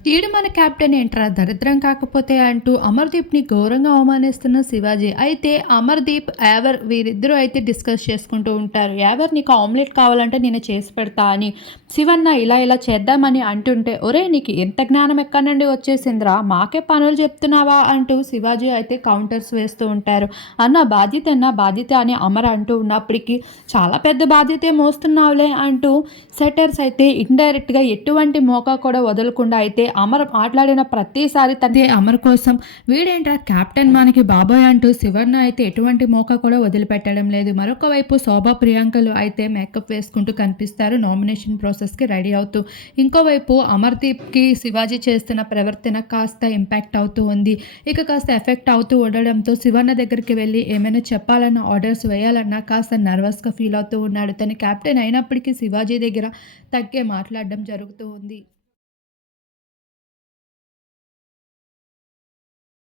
ఈడు మన కెప్టెన్ ఏంట్రా దరిద్రం కాకపోతే అంటూ అమర్దీప్‌ని ఘోరంగా అవమానిస్తున్న శివాజీ. అయితే అమర్దీప్, యావర్ వీరిద్దరూ అయితే డిస్కస్ చేసుకుంటూ ఉంటారు. యావర్ నీకు ఆమ్లెట్ కావాలంటే నేను చేసి పెడతా అని శివన్న ఇలా ఇలా చేద్దామని అంటుంటే, ఒరేయ్ నీకు ఇంత జ్ఞానం ఎక్కడి నుండి వచ్చేసిందిరా? మాకే పనులు చెప్తున్నావా? అంటూ శివాజీ అయితే కౌంటర్స్ వేస్తూ ఉంటారు. బాధ్యత అని అమర్ అంటూ ఉన్నప్పటికీ చాలా పెద్ద బాధ్యతే మోస్తున్నావులే అంటూ సెటర్స్ అయితే ఇండైరెక్ట్‌గా ఎటువంటి మోకా కూడా వదలకుండా అయితే అమర్ మాట్లాడిన ప్రతిసారి తనే అమర్ కోసం వీడేంట్రా కెప్టెన్ మనకి బాబోయ్ అంటూ శివర్ణ అయితే ఎటువంటి మోకా కూడా వదిలిపెట్టడం లేదు. మరొక వైపు శోభ, ప్రియాంకలు అయితే మేకప్ వేసుకుంటూ కనిపిస్తారు నామినేషన్ ప్రాసెస్‌కి రెడీ అవుతూ. ఇంకోవైపు అమర్‌దీప్‌కి శివాజీ చేస్తున్న ప్రవర్తన కాస్త ఇంపాక్ట్ అవుతూ ఉంది. ఇక కాస్త ఎఫెక్ట్ అవుతూ ఉండడంతో శివన్న దగ్గరికి వెళ్ళి ఏమైనా చెప్పాలన్నా, ఆర్డర్స్ వేయాలన్నా కాస్త నర్వస్‌గా ఫీల్ అవుతూ ఉన్నాడు. తను కెప్టెన్ అయినప్పటికీ శివాజీ దగ్గర తగ్గే మాట్లాడడం జరుగుతూ ఉంది.